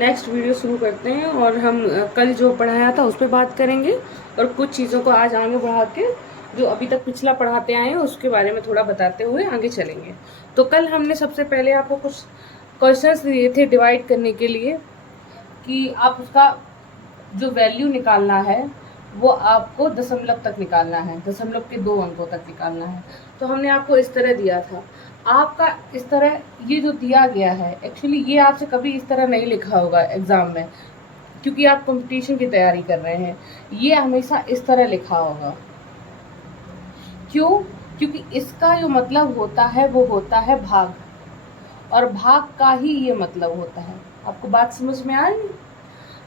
Next video शुरू करते हैं और हम कल जो पढ़ाया था उस पर बात करेंगे और कुछ चीज़ों को आज आगे बढ़ा के जो अभी तक पिछला पढ़ाते आए हैं उसके बारे में थोड़ा बताते हुए आगे चलेंगे। तो कल हमने सबसे पहले आपको कुछ क्वेश्चंस दिए थे डिवाइड करने के लिए कि आप उसका जो वैल्यू निकालना है वो आपको दशमलव तक निकालना है, दशमलव के 2 अंकों तक निकालना है। तो हमने आपको इस तरह दिया था, आपका इस तरह ये जो दिया गया है एक्चुअली ये आपसे कभी इस तरह नहीं लिखा होगा एग्जाम में, क्योंकि आप कंपटीशन की तैयारी कर रहे हैं। ये हमेशा इस तरह लिखा होगा। क्यों? क्योंकि इसका जो मतलब होता है वो होता है भाग, और भाग का ही ये मतलब होता है। आपको बात समझ में आ रही है?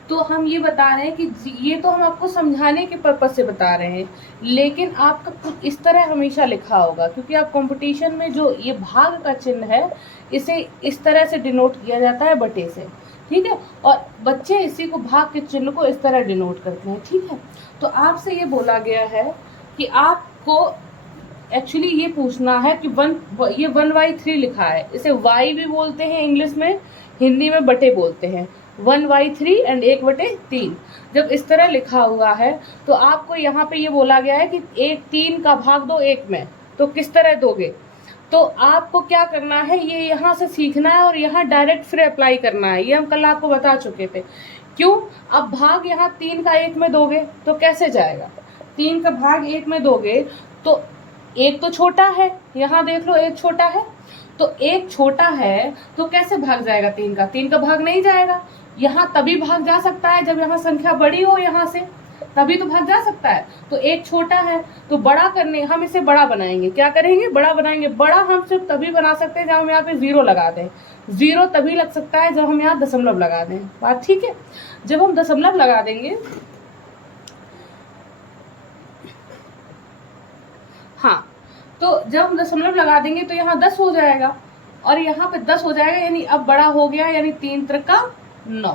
तो हम ये बता रहे हैं कि ये तो हम आपको समझाने के पर्पज से बता रहे हैं, लेकिन आपका कुछ इस तरह हमेशा लिखा होगा, क्योंकि आप कंपटीशन में जो ये भाग का चिन्ह है इसे इस तरह से डिनोट किया जाता है बटे से, ठीक है। और बच्चे इसी को भाग के चिन्ह को इस तरह डिनोट करते हैं, ठीक है। तो आपसे ये बोला गया है कि आपको एक्चुअली ये पूछना है कि ये 1/3 लिखा है, इसे y भी बोलते हैं इंग्लिश में, हिंदी में बटे बोलते हैं। 1/3 एंड 1/3 जब इस तरह लिखा हुआ है तो आपको यहाँ पे ये बोला गया है कि 3 का भाग दो 1 में, तो किस तरह दोगे? तो आपको क्या करना है, ये यहाँ से सीखना है और यहाँ डायरेक्ट फिर अप्लाई करना है। ये हम कल आपको बता चुके थे। क्यों? अब भाग यहाँ 3 का 1 में दोगे तो कैसे जाएगा? 3 का भाग 1 में दोगे तो एक तो छोटा है, यहाँ देख लो एक छोटा है, तो एक छोटा है तो कैसे भाग जाएगा? 3 का भाग नहीं जाएगा। यहाँ तभी भाग जा सकता है जब यहाँ संख्या बड़ी हो, यहाँ से तभी तो भाग जा सकता है। तो एक छोटा है तो बड़ा करने हम इसे बड़ा बनाएंगे। क्या करेंगे? बड़ा बनाएंगे। बड़ा हम सिर्फ तभी बना सकते हैं जब हम यहाँ पे 0 लगा दें। 0 तभी लग सकता है जब हम यहाँ दशमलव लगा दें। बात ठीक है? जब हम दशमलव लगा देंगे, हाँ, तो जब हम दशमलव लगा देंगे तो यहाँ 10 हो जाएगा और यहाँ पे 10 हो जाएगा, यानी अब बड़ा हो गया, यानी 3 त्रिका 9।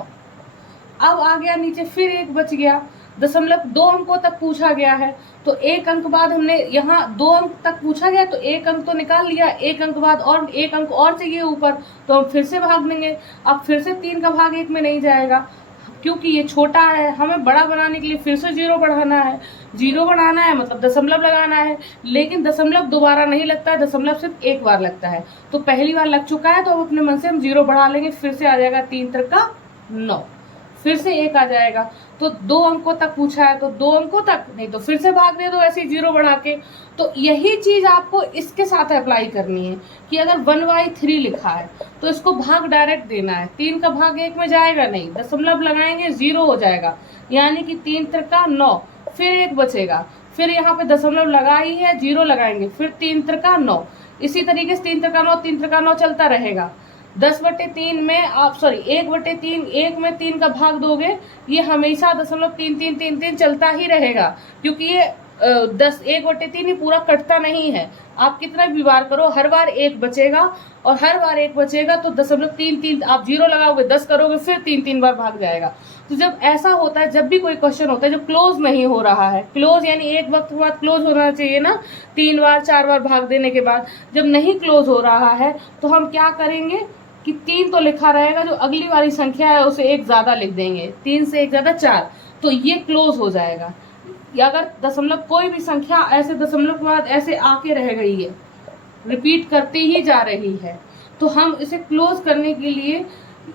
अब आ गया नीचे, फिर एक बच गया। दशमलव 2 अंकों तक पूछा गया है तो 1 अंक बाद हमने यहाँ 2 अंक तक पूछा गया तो 1 अंक तो निकाल लिया, 1 अंक बाद और 1 अंक और चाहिए ऊपर, तो हम फिर से भाग देंगे। अब फिर से 3 का भाग 1 में नहीं जाएगा क्योंकि ये छोटा है। हमें बड़ा बनाने के लिए फिर से 0 बढ़ाना है। 0 बढ़ाना है मतलब दशमलव लगाना है, लेकिन दशमलव दोबारा नहीं लगता है, दशमलव सिर्फ एक बार लगता है। तो पहली बार लग चुका है तो अब अपने मन से हम 0 बढ़ा लेंगे, फिर से आ जाएगा 3 त्रिका 9, फिर से 1 आ जाएगा। तो 2 अंकों तक पूछा है तो 2 अंकों तक, नहीं तो फिर से भाग दे दो ऐसे 0 बढ़ा के। तो यही चीज आपको इसके साथ अप्लाई करनी है कि अगर 1/3 लिखा है तो इसको भाग डायरेक्ट देना है। 3 का भाग 1 में जाएगा नहीं, दशमलव लगाएंगे 0 हो जाएगा, यानी कि 3 त्रिका 9, फिर 1 बचेगा, फिर यहाँ पे दशमलव लगा ही है, 0 लगाएंगे, फिर 3 त्रिका 9। इसी तरीके से 3 त्रिका 9 3 त्रिका 9 चलता रहेगा। 10/3 में आप 1/3, 1 में 3 का भाग दोगे, ये हमेशा दशमलव 3 चलता ही रहेगा, क्योंकि ये 1/3 ही पूरा कटता नहीं है। आप कितना भी बार करो हर बार 1 बचेगा, और हर बार 1 बचेगा तो दशमलव 3 आप 0 लगाओगे, 10 करोगे, फिर 3 बार भाग जाएगा। तो जब ऐसा होता है, जब भी कोई क्वेश्चन होता है जो क्लोज नहीं हो रहा है, क्लोज यानी एक वक्त के बाद क्लोज होना चाहिए ना, 3 बार 4 बार भाग देने के बाद, जब नहीं क्लोज हो रहा है तो हम क्या करेंगे कि 3 तो लिखा रहेगा, जो अगली वाली संख्या है उसे 1 ज्यादा लिख देंगे, 3 से 1 ज्यादा 4, तो ये क्लोज हो जाएगा। या अगर दशमलव कोई भी संख्या ऐसे दशमलव के बाद ऐसे आके रह गई है, रिपीट करती ही जा रही है, तो हम इसे क्लोज करने के लिए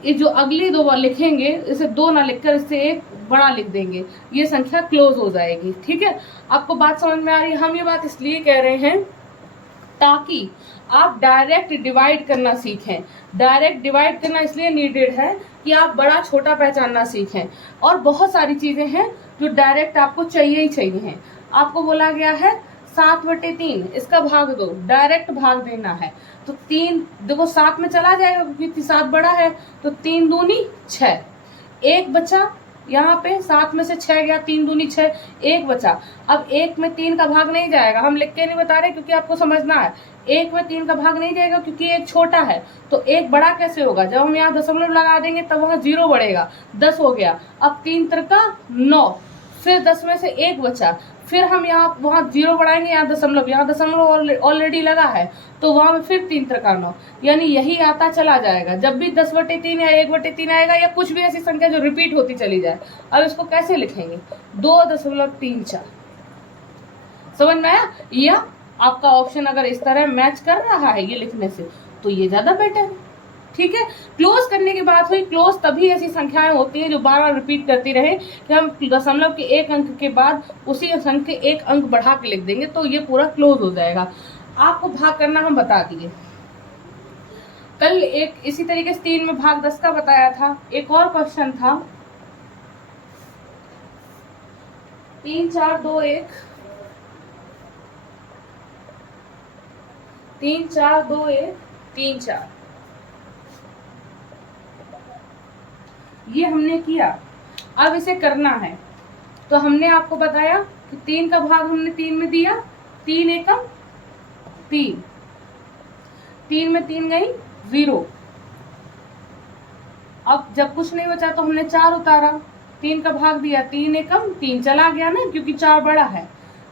ये जो अगली 2 बार लिखेंगे, इसे 2 ना लिखकर इससे 1 बड़ा लिख देंगे, ये संख्या क्लोज हो जाएगी। ठीक है? आपको बात समझ में आ रही है? हम ये बात इसलिए कह रहे हैं ताकि आप डायरेक्ट डिवाइड करना सीखें। डायरेक्ट डिवाइड करना इसलिए नीडेड है कि आप बड़ा छोटा पहचानना सीखें, और बहुत सारी चीजें हैं जो डायरेक्ट आपको चाहिए ही चाहिए हैं। आपको बोला गया है 7/3 इसका भाग दो, डायरेक्ट भाग देना है, तो 3 देखो 7 में चला जाएगा क्योंकि 7 बड़ा है, तो 3 दूनी 6, 1 बचा यहाँ पे, 7 में से 6 गया, 3 दूनी 6, 1 बचा। अब 1 में 3 का भाग नहीं जाएगा, हम लिख के नहीं बता रहे क्योंकि आपको समझना है। 1 में 3 का भाग नहीं जाएगा क्योंकि 1 छोटा है, तो 1 बड़ा कैसे होगा? जब हम यहाँ दशमलव लगा देंगे तब वहाँ 0 बढ़ेगा, 10 हो गया। अब 3 त्रिका 9, फिर 10 में से 1 बचा, फिर हम यहाँ वहाँ 0 बढ़ाएंगे, यहाँ दशमलव ऑलरेडी लगा है, तो वहाँ में फिर 3 त्रिका 9, यानी यही आता चला जाएगा। जब भी 10/3 या 1/3 आएगा या कुछ भी ऐसी संख्या जो रिपीट होती चली जाए, अब इसको कैसे लिखेंगे, 2.34। समझ में आया? या आपका ऑप्शन अगर इस तरह मैच कर रहा है ये लिखने से, तो ये ज्यादा बेटर है। ठीक है, क्लोज करने की बात हुई। क्लोज तभी ऐसी संख्याएं होती हैं जो बार बार रिपीट करती रहे कि हम दशमलव के 1 अंक के बाद उसी संख्या के 1 अंक बढ़ा के लिख देंगे, तो ये पूरा क्लोज हो जाएगा। आपको भाग करना हम बता दिए। कल एक इसी तरीके से 3 में भाग 10 का बताया था। एक और क्वेश्चन था 3 4 2 1 3 4 2 1 3 4, ये हमने किया। अब इसे करना है, तो हमने आपको बताया कि 3 का भाग हमने 3 में दिया, 3 एकम 3, 3 में 3 गई 0। अब जब कुछ नहीं बचा तो हमने 4 उतारा, 3 का भाग दिया, 3 एकम 3 चला गया ना, क्योंकि 4 बड़ा है।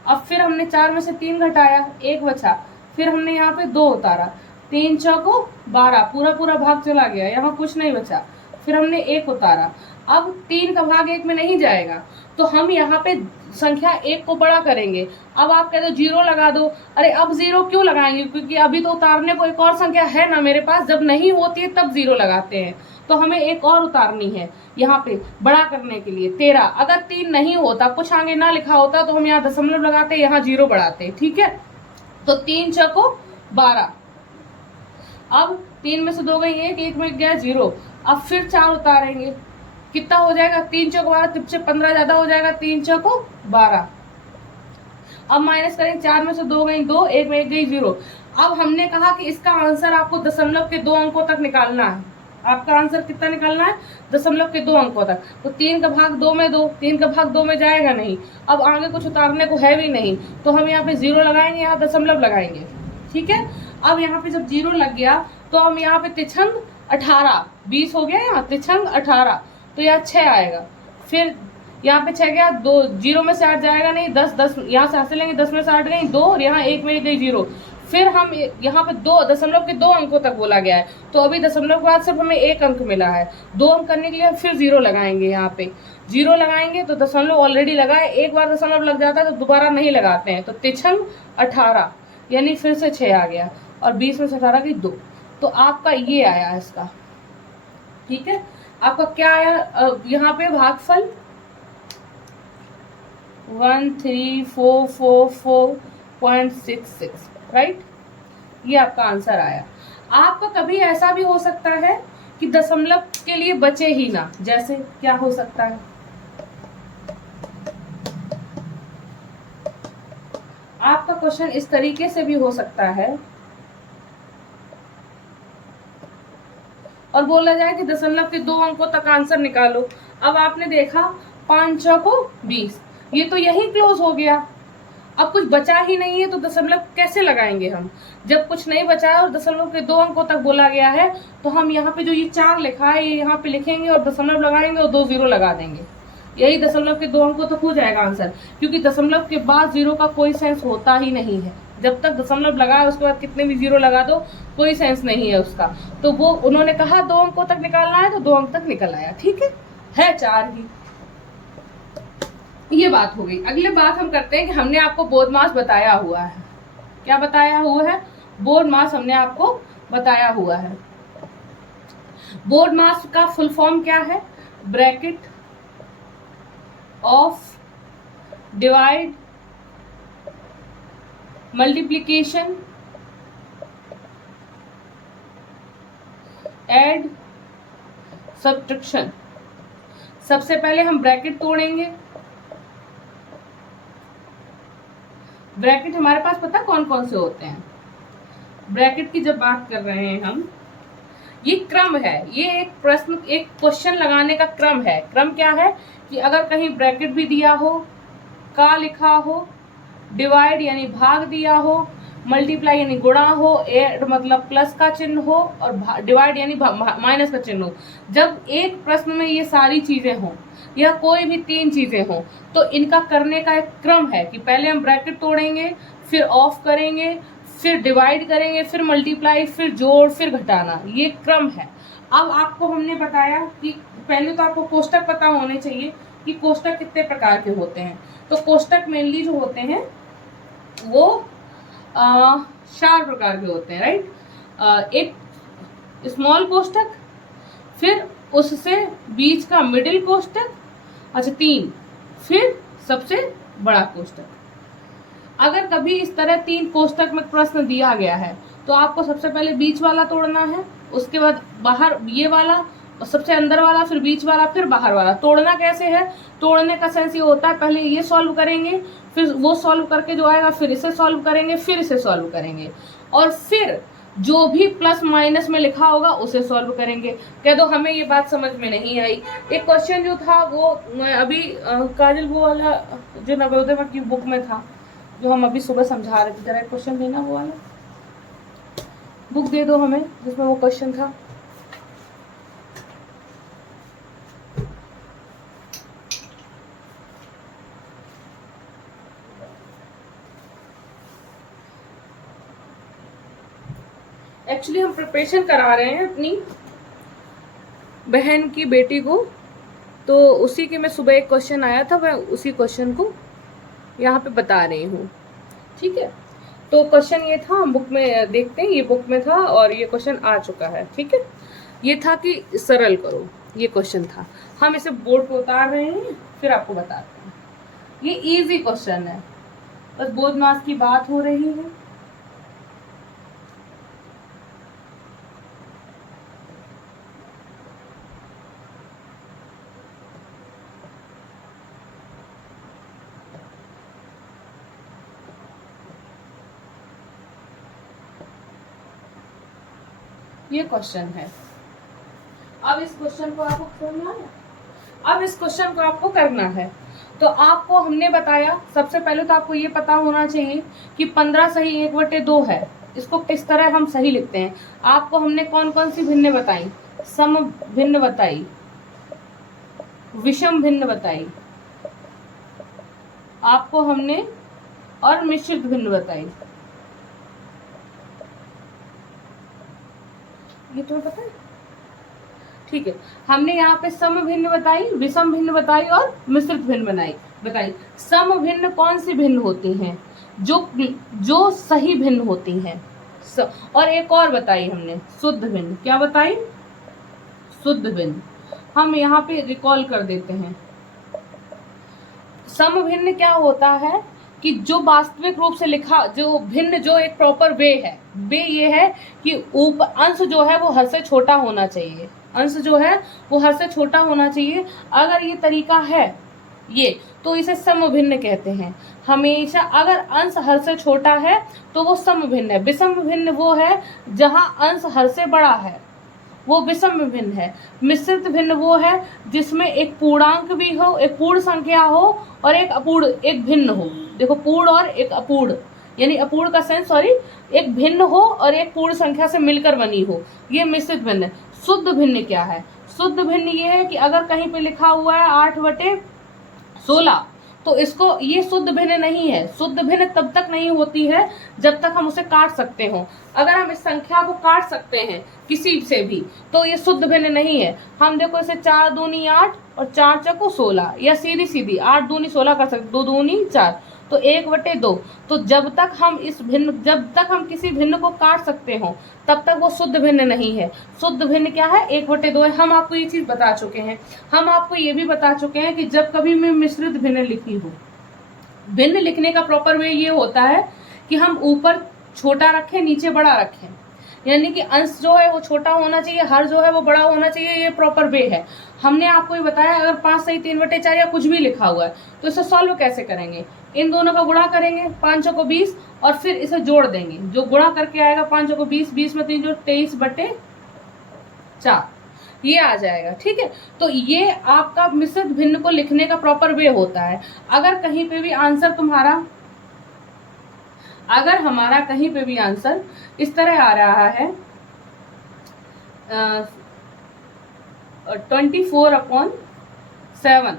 अब फिर हमने 4 में से 3 घटाया, 1 बचा, फिर हमने यहाँ पे 2 उतारा, 3 चौको 12, पूरा भाग चला गया, यहाँ कुछ नहीं बचा, फिर हमने 1 उतारा। अब 3 का भाग 1 में नहीं जाएगा, तो हम यहाँ पे संख्या 1 को बड़ा करेंगे। अब आप कहते हो 0 लगा दो। अरे अब 0 क्यों लगाएंगे, क्योंकि अभी तो उतारने को एक और संख्या है ना मेरे पास, जब नहीं होती है तब 0 लगाते हैं, तो हमें एक और उतारनी है यहाँ पे बड़ा करने के लिए 13। अगर 3 नहीं होता, कुछ आगे ना लिखा होता, तो हम यहाँ दशमलव लगाते, यहाँ 0 बढ़ाते। ठीक है, तो 3 चौको 12। अब 3 में से 2 गई 1, 1 में गया 0। अब फिर 4 उतारेंगे, कितना हो जाएगा, 3 चौको 12, तिप से 15 ज्यादा हो जाएगा, 3 चौको 12। अब माइनस करेंगे, 4 में से 2 गई 2, 1 में 1 गई 0। अब हमने कहा कि इसका आंसर आपको दशमलव के 2 अंकों तक निकालना है। आपका आंसर कितना निकालना है, दशमलव के 2 अंकों तक। तो 3 का भाग 2 में 2, 3 का भाग 2 में जाएगा नहीं। अब आगे कुछ उतारने को है भी नहीं, तो हम यहाँ पे 0 लगाएंगे, यहाँ दशमलव लगाएंगे। ठीक है, अब यहाँ पे जब 0 लग गया, तो हम यहाँ पे तिछंग 18, 20 हो गया, यहाँ तिछंग 18, तो यहाँ 6 आएगा। फिर यहाँ पे 6 गया, 2 0 में से 8 जाएगा नहीं, 10 10 यहाँ से हंस लेंगे, 10 में से 8 गई 2, और यहाँ 1 में गई 0। फिर हम यहाँ पे 2 दशमलव के 2 अंकों तक बोला गया है, तो अभी दशमलव के बाद सिर्फ हमें 1 अंक मिला है। 2 अंक करने के लिए फिर 0 लगाएंगे, यहाँ पे 0 लगाएंगे तो दशमलव ऑलरेडी लगा है, एक बार दशमलव लग जाता है तो दोबारा नहीं लगाते हैं। तो तिछंग 18, यानी फिर से 6 आ गया, और 20 में से 18 की 2, तो आपका ये आया इसका। ठीक है, आपका क्या आया यहाँ पे भागफल 1344.66, राइट, ये आपका आंसर आया। आपका कभी ऐसा भी हो सकता है कि दशमलव के लिए बचे ही ना, जैसे क्या हो सकता है, आपका क्वेश्चन इस तरीके से भी हो सकता है, और बोला जाए कि दशमलव के 2 अंकों तक आंसर निकालो। अब आपने देखा 5 चौको 20, ये तो यही क्लोज हो गया। अब कुछ बचा ही नहीं है, तो दशमलव कैसे लगाएंगे हम, जब कुछ नहीं बचा है और दशमलव के 2 अंकों तक बोला गया है, तो हम यहाँ पे जो ये 4 लिखा है ये यहाँ पे लिखेंगे और दशमलव लगाएंगे और 2 0 लगा देंगे, यही दशमलव के 2 अंकों तक हो जाएगा आंसर। क्योंकि दशमलव के बाद 0 का कोई सेंस होता ही नहीं है, जब तक दशमलव लगा है उसके बाद कितने भी 0 लगा दो कोई सेंस नहीं है उसका। तो वो उन्होंने कहा 2 अंकों तक निकालना है, तो 2 अंक तक निकल आया। ठीक है 4 ही, ये बात हो गई। अगले बात हम करते हैं कि हमने आपको बोर्ड मास बताया हुआ है। क्या बताया हुआ है, बोर्ड मास हमने आपको बताया हुआ है। बोर्ड मास का फुल फॉर्म क्या है, bracket of divide multiplication add subtraction. सबसे पहले हम ब्रैकेट तोड़ेंगे। ब्रैकेट हमारे पास पता कौन कौन से होते हैं, ब्रैकेट की जब बात कर रहे हैं हम, ये क्रम है, ये एक प्रश्न एक क्वेश्चन लगाने का क्रम है। क्रम क्या है कि अगर कहीं ब्रैकेट भी दिया हो, का लिखा हो, डिवाइड यानी भाग दिया हो, मल्टीप्लाई यानी गुणा हो, एड मतलब प्लस का चिन्ह हो, और डिवाइड यानी माइनस का चिन्ह हो। जब एक प्रश्न में ये सारी चीजें हों या कोई भी 3 चीजें हों तो इनका करने का एक क्रम है कि पहले हम ब्रैकेट तोड़ेंगे, फिर ऑफ करेंगे, फिर डिवाइड करेंगे, फिर मल्टीप्लाई, फिर जोड़, फिर घटाना, ये क्रम है। अब आपको हमने बताया कि पहले तो आपको कोष्टक पता होने चाहिए कि कोष्टक कितने प्रकार के होते हैं। तो कोष्टक मेनली जो होते हैं वो 4 प्रकार के होते हैं, राइट। एक स्मॉल कोष्टक, फिर उससे बीच का मिडिल कोष्टक, अच्छा 3, फिर सबसे बड़ा कोष्टक। अगर कभी इस तरह 3 कोष्टक में प्रश्न दिया गया है तो आपको सबसे पहले बीच वाला तोड़ना है, उसके बाद बाहर ये वाला, और सबसे अंदर वाला, फिर बीच वाला, फिर बाहर वाला। तोड़ना कैसे है, तोड़ने का सेंस ये होता है पहले ये सॉल्व करेंगे, फिर वो सॉल्व करके जो आएगा फिर इसे सॉल्व करेंगे, फिर इसे सॉल्व करेंगे, और फिर जो भी प्लस माइनस में लिखा होगा उसे सॉल्व करेंगे। कह दो हमें ये बात समझ में नहीं आई। एक क्वेश्चन जो था वो अभी काजल वो वाला जो नवोदय की बुक में था जो हम अभी सुबह समझा रहे थे, जरा क्वेश्चन देना, वो वाला बुक दे दो हमें जिसमें वो क्वेश्चन था। एक्चुअली हम प्रिपरेशन करा रहे हैं अपनी बहन की बेटी को, तो उसी के में सुबह एक क्वेश्चन आया था, मैं उसी क्वेश्चन को यहाँ पे बता रही हूँ, ठीक है। तो क्वेश्चन ये था, हम बुक में देखते हैं, ये बुक में था और ये क्वेश्चन आ चुका है, ठीक है। ये था कि सरल करो, ये क्वेश्चन था। हम इसे बोर्ड पे उतार रहे हैं, फिर आपको बताते हैं। ये इजी क्वेश्चन है, बस बोध मास की बात हो रही है। ये क्वेश्चन है। अब इस क्वेश्चन को आपको करना है, अब इस क्वेश्चन को आपको करना है। तो आपको हमने बताया सबसे पहले तो आपको ये पता होना चाहिए कि 15 सही 1/2 है। इसको किस तरह हम सही लिखते हैं। आपको हमने कौन कौन सी भिन्न बताई, सम भिन्न बताई, विषम भिन्न बताई आपको हमने, और मिश्रित भिन्न बताई। ये तुम्हें पता है, ठीक है। हमने यहाँ पे सम भिन्न बताई, विषम भिन्न बताई और मिश्रित भिन्न बताई। सम भिन्न कौन सी भिन्न होती हैं, जो सही भिन्न होती हैं। और एक और बताई हमने शुद्ध भिन्न। क्या बताई, शुद्ध भिन्न। हम यहाँ पे रिकॉल कर देते हैं। सम भिन्न क्या होता है कि जो वास्तविक रूप से लिखा, जो भिन्न, जो एक प्रॉपर वे है, वे ये है कि ऊपर अंश जो है वो हर से छोटा होना चाहिए, अंश जो है वो हर से छोटा होना चाहिए। अगर ये तरीका है ये, तो इसे सम भिन्न कहते हैं। हमेशा अगर अंश हर से छोटा है तो वो सम भिन्न है। विषम भिन्न वो है जहां अंश हर से बड़ा है, वो विषम भिन्न है। मिश्रित भिन्न वो है जिसमें एक पूर्णांक भी हो, एक पूर्ण संख्या हो और एक अपूर्ण, एक भिन्न हो। देखो पूर्ण और एक अपूर्ण, यानी अपूर्ण का सेंस, सॉरी, एक भिन्न हो और एक पूर्ण संख्या से मिलकर बनी हो, ये मिश्रित भिन्न है। शुद्ध भिन्न क्या है, शुद्ध भिन्न ये है कि अगर कहीं पे लिखा हुआ है 8/16 तो इसको, ये शुद्ध भिन्न नहीं है। शुद्ध भिन्न तब तक नहीं होती है जब तक हम उसे काट सकते हो। अगर हम इस संख्या को काट सकते हैं किसी से भी तो ये शुद्ध भिन्न नहीं है। हम देखो इसे 4 दूनी 8 और 4 चौको 16, या सीधी सीधी 8 दूनी 16 कर सकते, 2 दूनी 4, तो 1/2। तो जब तक हम किसी भिन्न को काट सकते हो तब तक वो शुद्ध भिन्न नहीं है। शुद्ध भिन्न क्या है, 1/2 है। हम आपको ये चीज बता चुके हैं। हम आपको ये भी बता चुके हैं कि जब कभी मैं मिश्रित भिन्न लिखी हूँ, भिन्न लिखने का प्रॉपर वे ये होता है कि हम ऊपर छोटा रखें, नीचे बड़ा रखें, यानी कि अंश जो है वो छोटा होना चाहिए, हर जो है वो बड़ा होना चाहिए, ये प्रॉपर वे है। हमने आपको ये बताया अगर 5 सही 3/4 या कुछ भी लिखा हुआ है तो इसे सॉल्व कैसे करेंगे, इन दोनों का गुणा करेंगे, 5 को 20, और फिर इसे जोड़ देंगे। जो गुणा करके आएगा 5 को 20, 20 में 3 जो 23/4, ये आ जाएगा, ठीक है। तो ये आपका मिश्रित भिन्न को लिखने का प्रॉपर वे होता है। अगर कहीं पे भी आंसर तुम्हारा अगर हमारा कहीं पे भी आंसर इस तरह आ रहा है 24/7,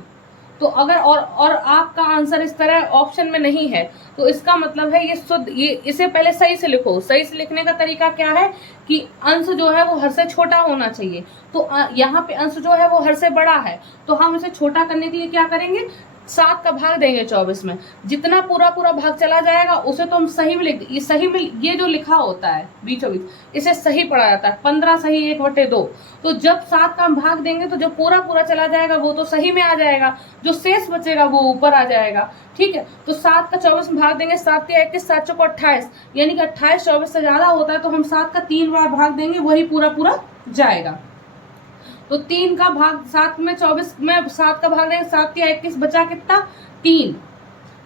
तो अगर और आपका आंसर इस तरह ऑप्शन में नहीं है, तो इसका मतलब है ये शुद्ध, ये इसे पहले सही से लिखो। सही से लिखने का तरीका क्या है कि अंश जो है वो हर से छोटा होना चाहिए। तो यहाँ पे अंश जो है वो हर से बड़ा है, तो हम इसे छोटा करने के लिए क्या करेंगे, 7 का भाग देंगे 24 में। जितना पूरा पूरा भाग चला जाएगा उसे तो हम सही में लिख, ये सही में ये जो लिखा होता है बीचों बीच, इसे सही पढ़ा जाता है। 15 सही 1/2। तो जब 7 का भाग देंगे तो जो पूरा पूरा चला जाएगा वो तो सही में आ जाएगा, जो शेष बचेगा वो ऊपर आ जाएगा। ठीक है, तो 7 का 24 में भाग देंगे, 7 या 21, 7 चौको 28, यानी कि 28 24 से ज्यादा होता है, तो हम 7 का 3 बार भाग देंगे, वही पूरा पूरा जाएगा। तो 3 का भाग 7 में 24 में 7 का भाग देंगे, 7 या 21, बचा कितना 3।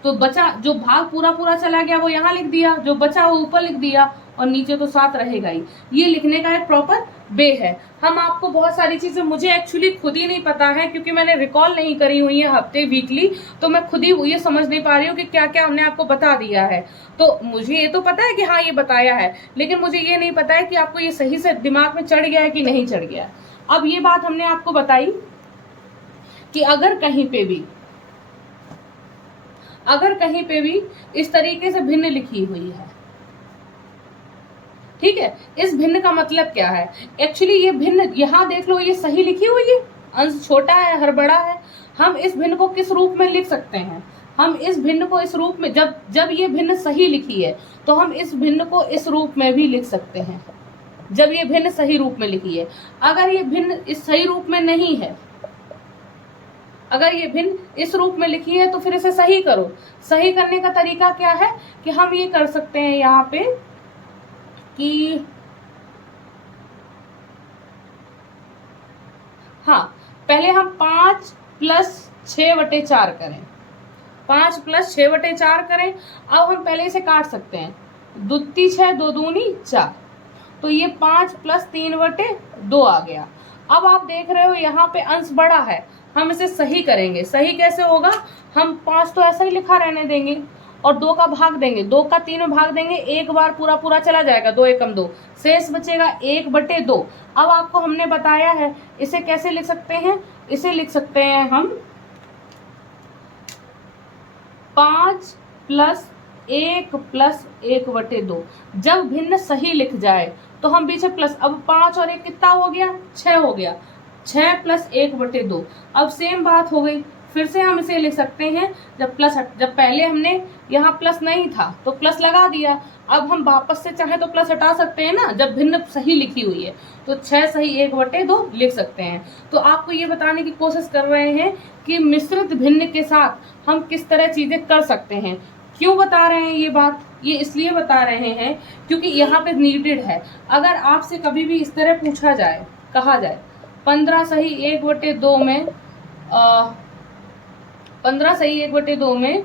तो बचा जो भाग पूरा पूरा चला गया वो यहाँ लिख दिया, जो बचा वो ऊपर लिख दिया, और नीचे तो 7 रहेगा ही। ये लिखने का एक प्रॉपर वे है। हम आपको बहुत सारी चीजें, मुझे एक्चुअली खुद ही नहीं पता है क्योंकि मैंने रिकॉल नहीं करी हुई है हफ्ते वीकली, तो मैं खुद ही ये समझ नहीं पा रही हूँ कि क्या क्या हमने आपको बता दिया है। तो मुझे ये तो पता है कि हाँ ये बताया है, लेकिन मुझे ये नहीं पता है कि आपको ये सही से दिमाग में चढ़ गया है कि नहीं चढ़ गया है। अब ये बात हमने आपको बताई कि अगर कहीं पे भी इस तरीके से भिन्न लिखी हुई है, ठीक है, इस भिन्न का मतलब क्या है, एक्चुअली ये भिन्न यहाँ देख लो, ये सही लिखी हुई है, अंश छोटा है हर बड़ा है। हम इस भिन्न को किस रूप में लिख सकते हैं, हम इस भिन्न को इस रूप में, जब ये भिन्न सही लिखी है तो हम इस भिन्न को इस रूप में भी लिख सकते हैं, जब ये भिन्न सही रूप में लिखी है। अगर ये भिन्न इस सही रूप में नहीं है, अगर ये भिन्न इस रूप में लिखी है, तो फिर इसे सही करो। सही करने का तरीका क्या है कि हम ये कर सकते हैं यहाँ पे कि हाँ, पहले हम 5 + 6/4 करें, 5 + 6/4 करें। अब हम पहले इसे काट सकते हैं, 2 × 6 2 दूनी 4, तो ये 5 + 3/2 आ गया। अब आप देख रहे हो यहाँ पे अंश बड़ा है, हम इसे सही करेंगे। सही कैसे होगा, हम 5 तो ऐसा ही लिखा रहने देंगे और 2 का भाग देंगे, 2 का 3 में भाग देंगे, एक बार पूरा पूरा चला जाएगा, 2 एकम 2, शेष बचेगा 1/2। अब आपको हमने बताया है इसे कैसे लिख सकते हैं, इसे लिख सकते हैं हम 5 + 1 + 1/2। जब भिन्न सही लिख जाए तो हम पीछे प्लस, अब 5 और 1 कितना हो गया, 6 हो गया, 6 + 1/2। अब सेम बात हो गई, फिर से हम इसे लिख सकते हैं, जब पहले हमने यहाँ प्लस नहीं था तो प्लस लगा दिया, अब हम वापस से चाहे तो प्लस हटा सकते हैं ना, जब भिन्न सही लिखी हुई है, तो 6 सही 1/2 लिख सकते हैं। तो आपको ये बताने की कोशिश कर रहे हैं कि मिश्रित भिन्न के साथ हम किस तरह चीजें कर सकते हैं। क्यों बता रहे हैं ये बात, ये इसलिए बता रहे हैं क्योंकि यहाँ पे नीडेड है। अगर आपसे कभी भी इस तरह पूछा जाए, कहा जाए 15 सही 1/2 में 15 सही 1/2 में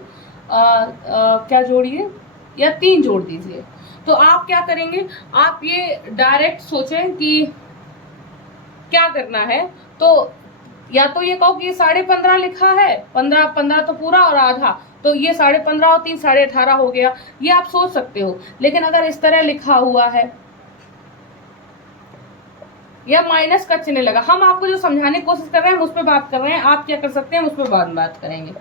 क्या जोड़िए, या 3 जोड़ दीजिए, तो आप क्या करेंगे, आप ये डायरेक्ट सोचें कि क्या करना है। तो या तो ये कहो कि ये 15.5 लिखा है, 15 तो पूरा और आधा, तो ये 15.5 और 3 18.5 हो गया, ये आप सोच सकते हो। लेकिन अगर इस तरह लिखा हुआ है या माइनस का चिन्ह लगा, हम आपको जो समझाने की कोशिश कर रहे हैं हम उस पर बात कर रहे हैं, आप क्या कर सकते हैं उस पर बाद में बात करेंगे।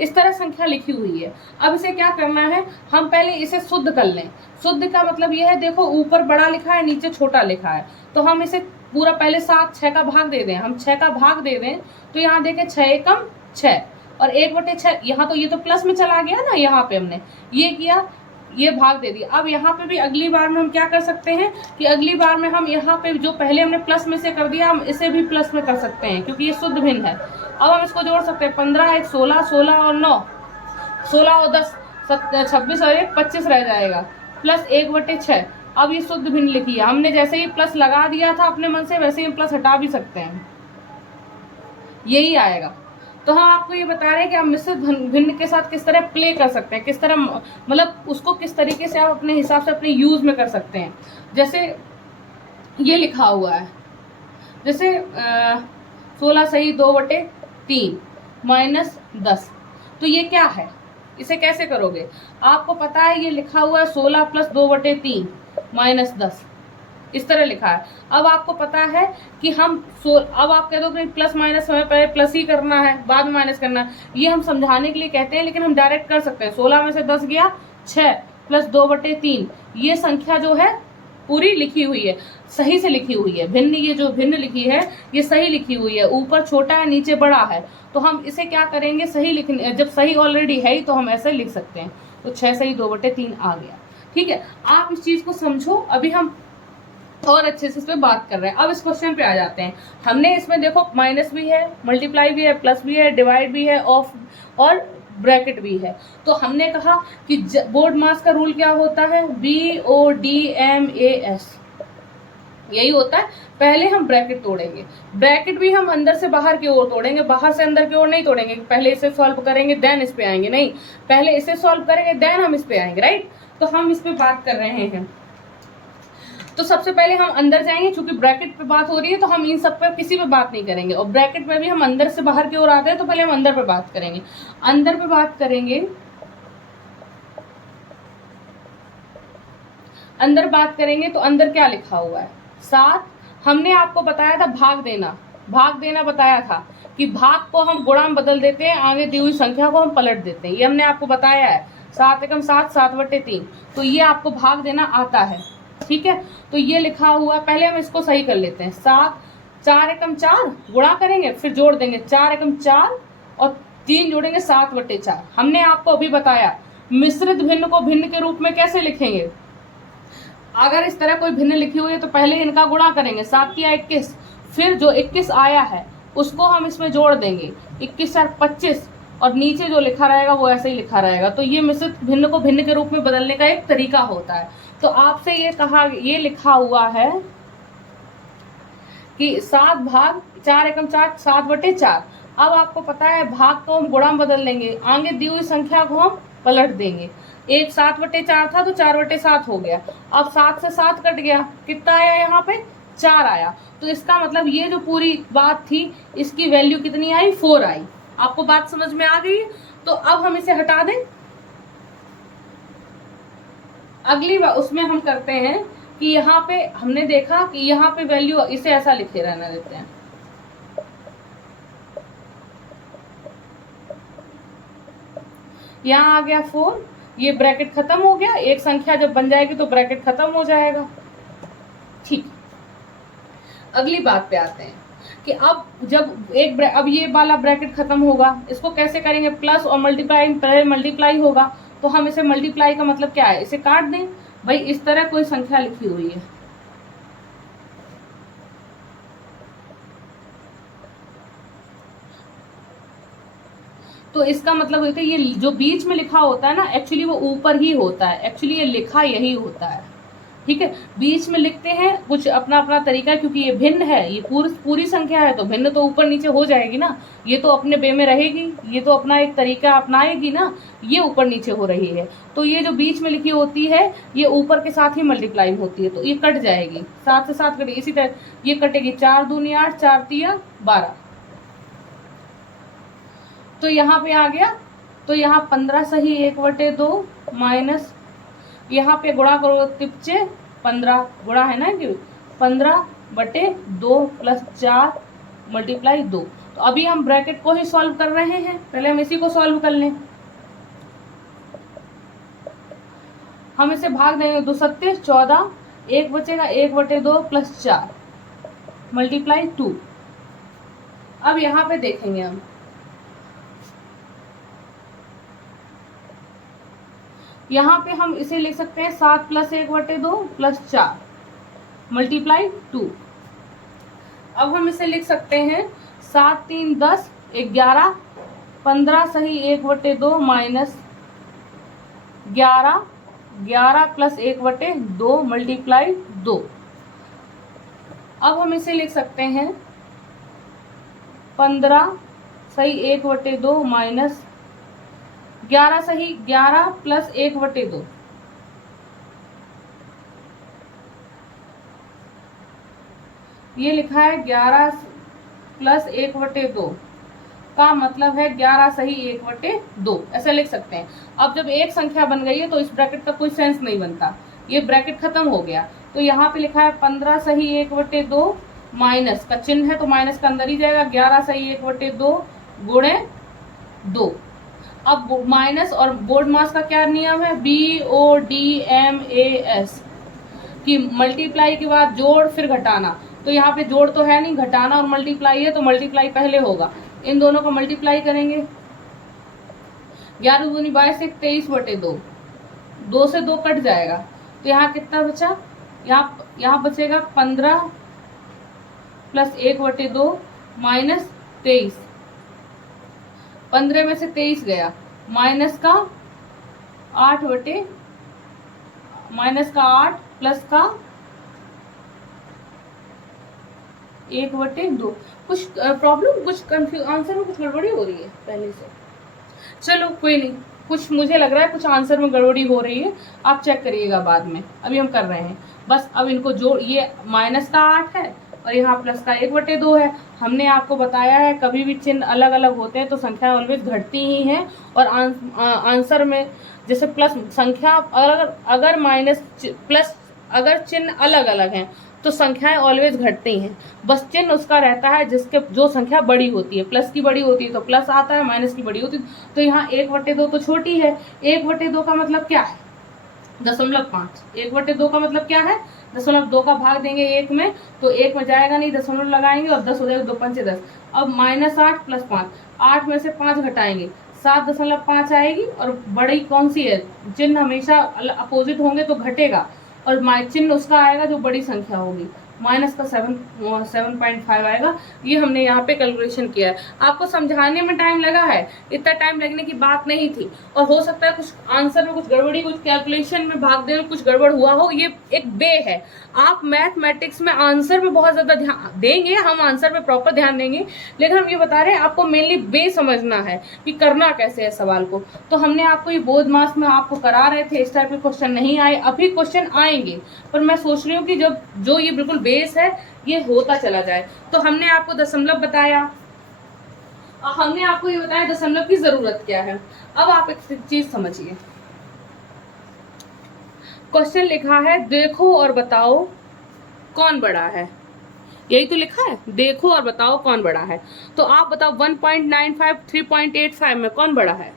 इस तरह संख्या लिखी हुई है, अब इसे क्या करना है, हम पहले इसे शुद्ध कर लें। शुद्ध का मतलब यह है, देखो ऊपर बड़ा लिखा है नीचे छोटा लिखा है, तो हम इसे पूरा पहले 7 6 का भाग दे दें, हम 6 का भाग दे दें, तो यहाँ देखें 6 एकम 6 और 1/6, यहाँ तो ये तो प्लस में चला गया ना, यहाँ पे हमने ये किया, ये भाग दे दिया। अब यहाँ पे भी अगली बार में हम क्या कर सकते हैं कि अगली बार में हम यहाँ पे जो पहले हमने प्लस में से कर दिया, हम इसे भी प्लस में कर सकते हैं क्योंकि ये शुद्ध भिन्न है। अब हम इसको जोड़ सकते हैं, 15 1 16, 16 और 9, 16 और 10 26 और 1 25 रह जाएगा, प्लस 1/6। अब ये शुद्ध भिन्न लिखी है, हमने जैसे ही प्लस लगा दिया था अपने मन से, वैसे ही प्लस हटा भी सकते हैं, यही आएगा। तो हम आपको ये बता रहे हैं कि आप मिश्रित भिन्न के साथ किस तरह प्ले कर सकते हैं, किस तरह मतलब उसको किस तरीके से आप अपने हिसाब से अपने यूज में कर सकते हैं। जैसे ये लिखा हुआ है, जैसे 16 सही 2/3 -10, तो ये क्या है, इसे कैसे करोगे, आपको पता है ये लिखा हुआ है 16 प्लस 2/3 माइनस 10, इस तरह लिखा है। अब आपको पता है कि अब आप कह दो कि प्लस माइनस हमें पहले प्लस ही करना है बाद में माइनस करना है, ये हम समझाने के लिए कहते हैं, लेकिन हम डायरेक्ट कर सकते हैं। 16 में से 10 गया 6 प्लस 2/3, ये संख्या जो है पूरी लिखी हुई है, सही से लिखी हुई है। भिन्न, ये जो भिन्न लिखी है ये सही लिखी हुई है, ऊपर छोटा है नीचे बड़ा है, तो हम इसे क्या करेंगे, सही लिखने, जब सही ऑलरेडी है ही तो हम ऐसे लिख सकते हैं। तो 6 सही 2/3 आ गया। ठीक है, आप इस चीज को समझो। अभी हम और अच्छे से इस पे बात कर रहे हैं। अब इस क्वेश्चन पे आ जाते हैं। हमने इसमें देखो माइनस भी है, मल्टीप्लाई भी है, प्लस भी है, डिवाइड भी है, ऑफ और ब्रैकेट भी है। तो हमने कहा कि बोर्ड मास का रूल क्या होता है, BODMAS, यही होता है। पहले हम ब्रैकेट तोड़ेंगे, ब्रैकेट भी हम अंदर से बाहर की ओर तोड़ेंगे, बाहर से अंदर की ओर नहीं तोड़ेंगे। पहले इसे सॉल्व करेंगे देन इस पे आएंगे, नहीं, पहले इसे सॉल्व करेंगे देन हम इस पे आएंगे, राइट। तो हम इस पे बात कर रहे हैं। तो सबसे पहले हम अंदर जाएंगे, क्योंकि ब्रैकेट पे बात हो रही है तो हम इन सब पे किसी पे बात नहीं करेंगे, और ब्रैकेट में भी हम अंदर से बाहर की ओर आते हैं तो पहले हम अंदर पे बात करेंगे। अंदर पे बात करेंगे, अंदर बात करेंगे तो अंदर क्या लिखा हुआ है, 7। हमने आपको बताया था भाग देना, भाग देना बताया था कि भाग को हम गुणा में बदल देते हैं, आगे दी हुई संख्या को हम पलट देते हैं, ये हमने आपको बताया है। 7 एकम 7, 7/3, तो ये आपको भाग देना आता है। ठीक है, तो ये लिखा हुआ, पहले हम इसको सही कर लेते हैं। 7, 4 एकम 4 गुणा करेंगे, फिर जोड़ देंगे, 4 एकम 4 और 3 जोड़ेंगे, 7/4। हमने आपको अभी बताया मिश्रित भिन्न को भिन्न के रूप में कैसे लिखेंगे। अगर इस तरह कोई भिन्न लिखी हुई है तो पहले इनका गुणा करेंगे, 7 या 21, फिर जो 21 आया है उसको हम इसमें जोड़ देंगे, 21 और 25, और नीचे जो लिखा रहेगा वो ऐसे ही लिखा रहेगा। तो ये मिश्रित भिन्न को भिन्न के रूप में बदलने का एक तरीका होता है। तो आपसे ये लिखा हुआ है कि 7 भाग 4 एकम 4, 7/4। अब आपको पता है भाग को हम गुणा में बदल लेंगे, आगे दी हुई संख्या को हम पलट देंगे। एक 7/4 था तो 4/7 हो गया। अब 7 से 7 कट गया, कितना आया यहाँ पे, 4 आया। तो इसका मतलब ये जो पूरी बात थी इसकी वैल्यू कितनी आई, 4 आई। आपको बात समझ में आ गई। तो अब हम इसे हटा दें। अगली बार उसमें हम करते हैं कि यहाँ पे हमने देखा कि यहाँ पे वैल्यू, इसे ऐसा लिखे रहना देते हैं, यहाँ आ गया 4, ये ब्रैकेट खत्म हो गया। एक संख्या जब बन जाएगी तो ब्रैकेट खत्म हो जाएगा। ठीक, अगली बात पे आते हैं कि अब जब अब ये वाला ब्रैकेट खत्म होगा, इसको कैसे करेंगे, प्लस और मल्टीप्लाई, पहले मल्टीप्लाई होगा तो हम इसे, मल्टीप्लाई का मतलब क्या है, इसे काट दें। भाई इस तरह कोई संख्या लिखी हुई है, तो इसका मतलब होता है ये जो बीच में लिखा होता है ना, एक्चुअली वो ऊपर ही होता है, एक्चुअली ये लिखा यही होता है। ठीक है, बीच में लिखते हैं कुछ अपना अपना तरीका, क्योंकि ये भिन्न है, ये पूरी संख्या है तो भिन्न तो ऊपर नीचे हो जाएगी ना, ये तो अपने बे में रहेगी, ये तो अपना एक तरीका अपनाएगी ना, ये ऊपर नीचे हो रही है। तो ये जो बीच में लिखी होती है ये ऊपर के साथ ही मल्टीप्लाई होती है, तो ये कट जाएगी, 7 से 7 कटेगी, इसी तरह ये कटेगी, 4 दूनी 8, 4 तिया 12। तो यहाँ पे आ गया, तो यहाँ 15 सही 1/2 माइनस, यहाँ पे गुणा करो तिपचे 15 गुणा है ना, कि 15/2 प्लस 4 मल्टीप्लाई 2। तो अभी हम ब्रैकेट को ही सॉल्व कर रहे हैं, पहले हम इसी को सॉल्व कर लें। हम इसे भाग देंगे, 2 सत्ते 14, 1 बचेगा, 1/2 प्लस 4 मल्टीप्लाई 2। अब यहाँ पे देखेंगे हम, यहाँ पे हम इसे लिख सकते हैं 7 प्लस 1/2 प्लस 4 मल्टीप्लाई 2। अब हम इसे लिख सकते हैं 7 3 10 11, 15 सही 1/2 माइनस 11, 11 प्लस 1/2 मल्टीप्लाई 2। अब हम इसे लिख सकते हैं 15 सही 1/2 माइनस 11 सही 11 प्लस 1/2, ये लिखा है 11 प्लस 1/2, का मतलब है 11 सही 1/2, ऐसा लिख सकते हैं। अब जब एक संख्या बन गई है तो इस ब्रैकेट का कोई सेंस नहीं बनता, ये ब्रैकेट खत्म हो गया। तो यहाँ पे लिखा है 15 सही 1/2, माइनस का चिन्ह है तो माइनस का अंदर ही जाएगा, 11 सही 1/2 गुणे 2। अब माइनस और बोर्ड मास का क्या नियम है, BODMAS कि मल्टीप्लाई के बाद जोड़ फिर घटाना। तो यहाँ पे जोड़ तो है नहीं, घटाना और मल्टीप्लाई है, तो मल्टीप्लाई पहले होगा। इन दोनों को मल्टीप्लाई करेंगे, 11 दूनी 22 23/2, 2 से 2 कट जाएगा। तो यहाँ कितना बचा, यहाँ बचेगा 15 प्लस 1/2 माइनस 23, 15 में से 23 गया, माइनस का 8 प्लस का 1/2। कुछ प्रॉब्लम, कुछ कंफ्यूज, आंसर में कुछ गड़बड़ी हो रही है पहले से। चलो कोई नहीं, कुछ मुझे लग रहा है कुछ आंसर में गड़बड़ी हो रही है, आप चेक करिएगा बाद में। अभी हम कर रहे हैं बस। अब इनको जोड़, ये माइनस का 8 है और यहाँ प्लस का 1/2 है। हमने आपको बताया है कभी भी चिन्ह अलग अलग होते हैं तो संख्या ऑलवेज घटती ही है। और आंसर में जैसे प्लस संख्या अगर माइनस प्लस अगर चिन्ह अलग अलग हैं तो संख्याएं ऑलवेज घटती हैं। बस चिन्ह उसका रहता है जिसके जो संख्या बड़ी होती है, प्लस की बड़ी होती है तो प्लस आता है, माइनस की बड़ी होती है तो यहाँ 1/2 तो छोटी है। 1/2 का मतलब क्या है, 0.5। 1/2 का मतलब क्या है, 0.2 का भाग देंगे 1 में तो 1 में जाएगा नहीं, दशमलव लगाएंगे और 10 हो जाएगा, 2 पंचे 10। अब -8 प्लस 5, 8 में से 5 घटाएंगे 7.5 आएगी। और बड़ी कौन सी है, चिन्ह हमेशा अपोजिट होंगे तो घटेगा और चिन्ह उसका आएगा जो बड़ी संख्या होगी, माइनस का 7.5 आएगा। ये हमने यहाँ पे कैलकुलेशन किया है। आपको समझाने में टाइम लगा है, इतना टाइम लगने की बात नहीं थी। और हो सकता है कुछ आंसर में कुछ गड़बड़ी, कुछ कैलकुलेशन में भाग देने में कुछ गड़बड़ हुआ हो, ये एक बे है। आप मैथमेटिक्स में आंसर पे बहुत ज़्यादा ध्यान देंगे, हम आंसर पे प्रॉपर ध्यान देंगे, लेकिन हम ये बता रहे हैं आपको मेनली बे समझना है कि करना कैसे है सवाल को। तो हमने आपको ये बोध मास में आपको करा रहे थे, इस टाइप के क्वेश्चन नहीं आए, अभी क्वेश्चन आएंगे, पर मैं सोच रही हूँ कि जब जो ये बिल्कुल बेस है ये होता चला जाए। तो हमने आपको दशमलव बताया, हमने आपको ये बताया दशमलव की जरूरत क्या है। अब आप एक चीज समझिए, क्वेश्चन लिखा है देखो और बताओ कौन बड़ा है, यही तो लिखा है, देखो और बताओ कौन बड़ा है। तो आप बताओ 1.95 3.85 में कौन बड़ा है,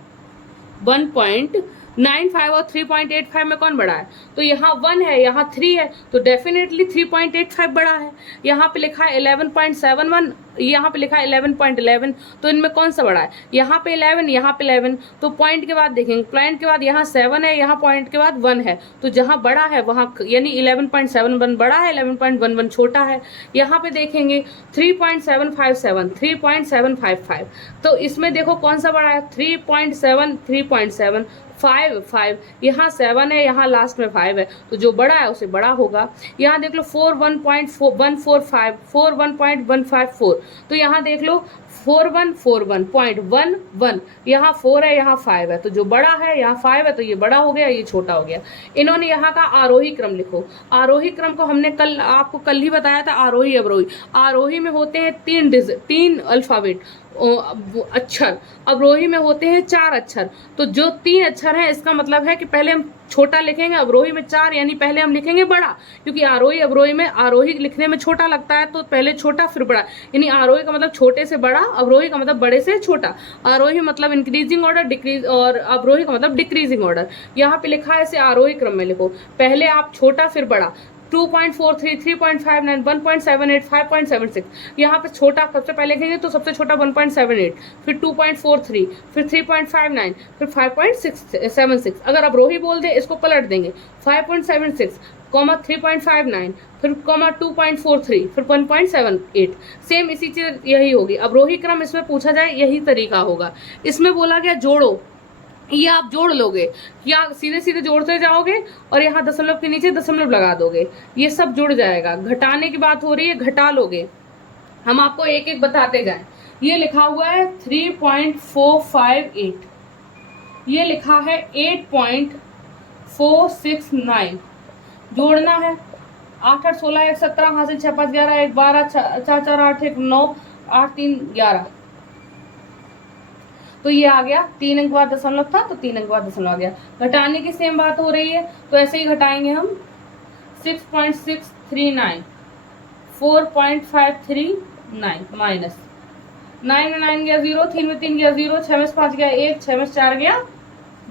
1.95 और 3.85 में कौन बड़ा है। तो यहाँ 1 है, यहाँ 3 है, तो डेफिनेटली 3.85 बड़ा है। यहाँ पे लिखा है 11.71, यहाँ पे लिखा है 11.11, तो इनमें कौन सा बड़ा है, यहाँ पे 11, यहाँ पे 11। तो पॉइंट के बाद देखेंगे, पॉइंट के बाद यहाँ 7 है, यहाँ पॉइंट के बाद 1 है, तो जहाँ बड़ा है वहाँ यानी 11.71 बड़ा है, 11.11 छोटा है। यहाँ पे देखेंगे 3.757, 3.755, तो इसमें देखो कौन सा बड़ा है, 3.7, 3.7, 5 यहाँ 7 है, यहाँ लास्ट में 5 है, तो जो बड़ा है उसे बड़ा होगा। यहाँ देख लो 41.145, 41.154, तो यहाँ देख लो 4141.11, यहाँ 4 है, यहाँ 5 है, तो जो बड़ा है यहाँ 5 है, तो ये बड़ा हो गया, ये छोटा हो गया। इन्होंने यहाँ का आरोही क्रम लिखो। आरोही क्रम को हमने आपको कल ही बताया था, आरोही अवरोही। आरोही में होते हैं 3 अल्फाबेट अक्षर, अवरोही में होते हैं 4 अक्षर। तो जो 3 अक्षर हैं इसका मतलब है कि पहले हम छोटा लिखेंगे, अवरोही में 4, यानी पहले हम लिखेंगे बड़ा, क्योंकि आरोही अवरोही में आरोही लिखने में छोटा लगता है, तो पहले छोटा फिर बड़ा, यानी आरोही का मतलब छोटे से बड़ा, अवरोही का मतलब बड़े से छोटा। आरोही मतलब इंक्रीजिंग ऑर्डर, डिक्रीज, और अवरोही का मतलब डिक्रीजिंग ऑर्डर। यहाँ पे लिखा है इसे आरोही क्रम में लिखो, पहले आप छोटा फिर बड़ा। 2.43, 3.59, 1.78, 5.76, यहाँ पे छोटा सबसे पहले लिखेंगे तो सबसे छोटा 1.78, फिर 2.43, फिर 3.59, फिर 5.76। अगर अब रोही बोल दे इसको पलट देंगे, 5.76, 3.59, फिर 2.43, फिर 1.78। सेम इसी चीज यही होगी। अब रोही क्रम इसमें पूछा जाए यही तरीका होगा। इसमें बोला गया जोड़ो, ये आप जोड़ लोगे या सीधे सीधे जोड़ते जाओगे और यहाँ दशमलव के नीचे दशमलव लगा दोगे, ये सब जुड़ जाएगा। घटाने की बात हो रही है, घटा लोगे। हम आपको एक एक बताते जाएं। ये लिखा हुआ है 3.458, ये लिखा है 8.469, जोड़ना है। 8 8 16 1 17, हासिल 6 5 11 1 12 4 4 8 1 9 8 3 11, तो ये आ गया, 3 अंक बाद दशमलव था तो 3 अंक बाद दशमलव आ गया। घटाने की सेम बात हो रही है, तो ऐसे ही घटाएंगे हम 6.639, 4.539 माइनस 9 में 9 गया 0, 3 में 3 गया 0, 6 में 5 गया 1, 6 में 4 गया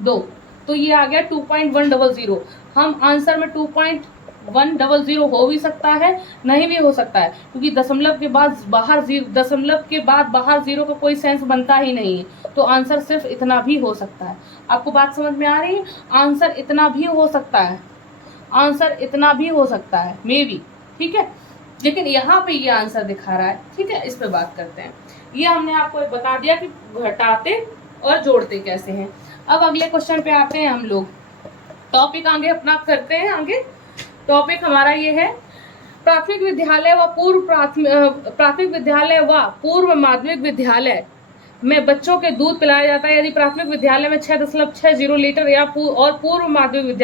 2, तो ये आ गया 2.100। हम आंसर में 2.100 हो भी सकता है, नहीं भी हो सकता है, क्योंकि दशमलव के बाद बाहर जीरो का कोई सेंस बनता ही नहीं है, तो आंसर सिर्फ इतना भी हो सकता है। आपको बात समझ में आ रही है? आंसर इतना भी हो सकता है, आंसर इतना भी हो सकता है, मे बी, ठीक है। लेकिन यहाँ पे ये आंसर दिखा रहा है, ठीक है। इस पे बात करते हैं। ये हमने आपको बता दिया कि घटाते और जोड़ते कैसे हैं। अब अगले क्वेश्चन पे आते हैं हम लोग। टॉपिक आगे अपना करते हैं। आगे टॉपिक हमारा ये है, प्राथमिक विद्यालय व पूर्व माध्यमिक विद्यालय में बच्चों के दूध पिलाया जाता है यदि प्राथमिक विद्यालय में 6.60 लीटर या और पूर्व माध्यमिक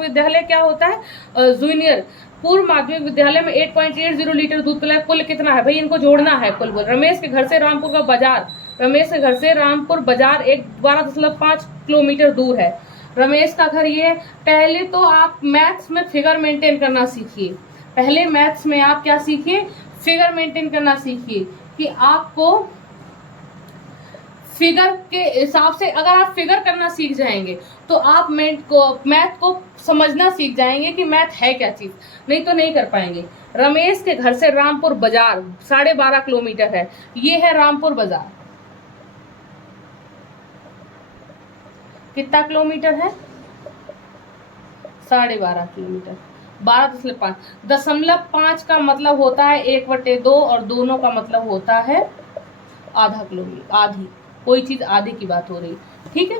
विद्यालय क्या होता है, जूनियर पूर्व माध्यमिक विद्यालय में 8.80 लीटर दूध पिलाया, कुल कितना है भाई, इनको जोड़ना है कुल। रमेश के घर से रामपुर बाजार 12.5 किलोमीटर दूर है। रमेश का घर ये, पहले तो आप मैथ्स में फिगर मेंटेन करना सीखिए। पहले मैथ्स में आप क्या सीखिए, फिगर मेंटेन करना सीखिए, कि आपको फिगर के हिसाब से अगर आप फिगर करना सीख जाएंगे तो आप मैथ को समझना सीख जाएंगे कि मैथ है क्या चीज, नहीं तो नहीं कर पाएंगे। रमेश के घर से रामपुर बाजार 12.5 किलोमीटर है, ये है रामपुर बाजार, कितना किलोमीटर है, 12.5 किलोमीटर, 12.5। 0.5 का मतलब होता है 1/2 और दोनों का मतलब होता है आधा किलोमीटर, आधी, कोई चीज आधे की बात हो रही, ठीक है।